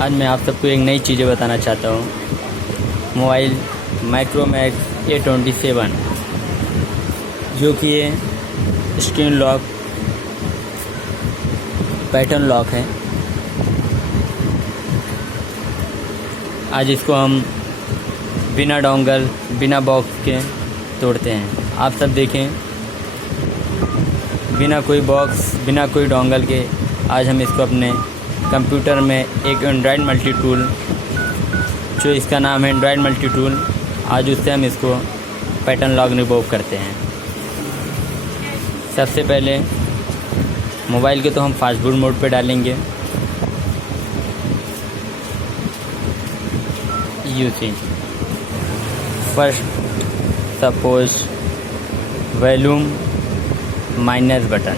आज मैं आप सबको एक नई चीज़ें बताना चाहता हूँ। मोबाइल माइक्रोमैक्स A27 जो कि ये स्क्रीन लॉक पैटर्न लॉक है। आज इसको हम बिना डोंगल बिना बॉक्स के तोड़ते हैं। आप सब देखें, बिना कोई बॉक्स बिना कोई डोंगल के आज हम इसको अपने कंप्यूटर में एक एंड्रॉयड मल्टी टूल, जो इसका नाम है एंड्रॉयड मल्टी टूल, आज उससे हम इसको पैटर्न लॉक रिमूव करते हैं। सबसे पहले मोबाइल के तो हम फास्ट बूट मोड पे डालेंगे। Using first suppose volume minus button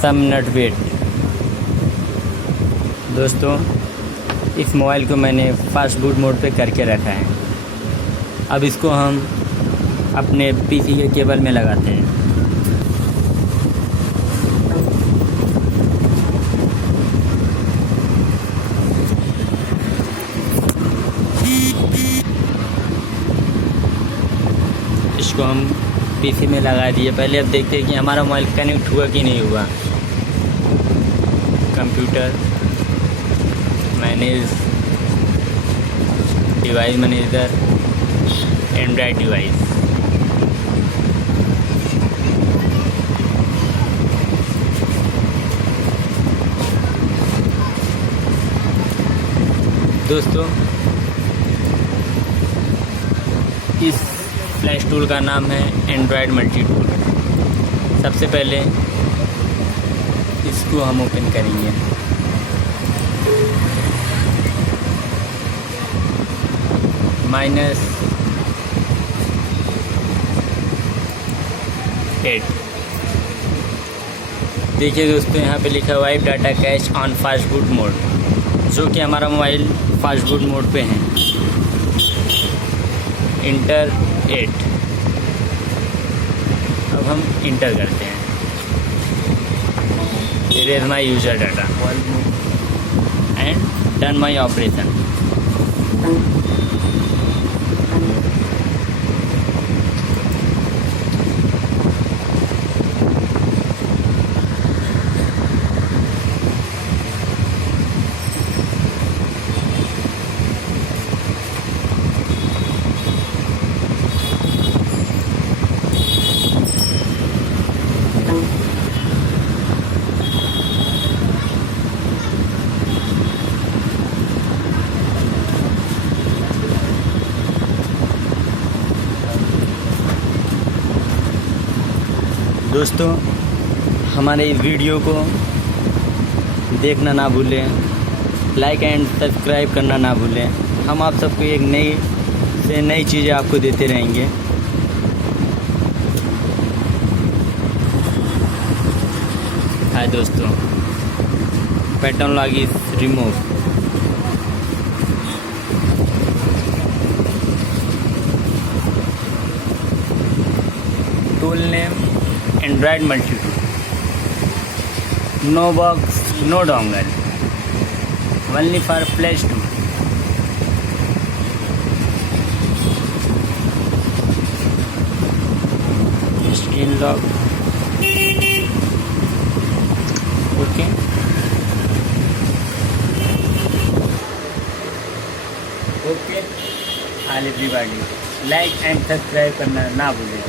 some nut wait. दोस्तों, इस मोबाइल को मैंने फास्ट बूट मोड पे करके रखा है। अब इसको हम अपने पीसी के केबल में लगाते हैं। इसको हम पीसी में लगा दिए। पहले अब देखते हैं कि हमारा मोबाइल कनेक्ट हुआ कि नहीं हुआ। Computer manage device manager Android device. दोस्तों, इस फ्लैश टूल का नाम है एंड्रॉयड मल्टी टूल। सबसे पहले इसको हम ओपन करेंगे। -8 देखिए दोस्तों, यहाँ पे लिखा हुआ है data cash on fast boot mode, जो कि हमारा मोबाइल फास्ट बूट मोड पे है। इंटर 8। अब हम इंटर करते हैं। Erase my user data and done my operation. दोस्तों, हमारे इस वीडियो को देखना ना भूलें, लाइक एंड सब्सक्राइब करना ना भूलें। हम आप सबको एक नई से नई चीज़ें आपको देते रहेंगे। हाय दोस्तों, pattern lock is remove. Tool name Android multi tool. No box no dongle, only for flash tool. Screen lock okay. Okay all everybody, like and subscribe करना ना भूलें।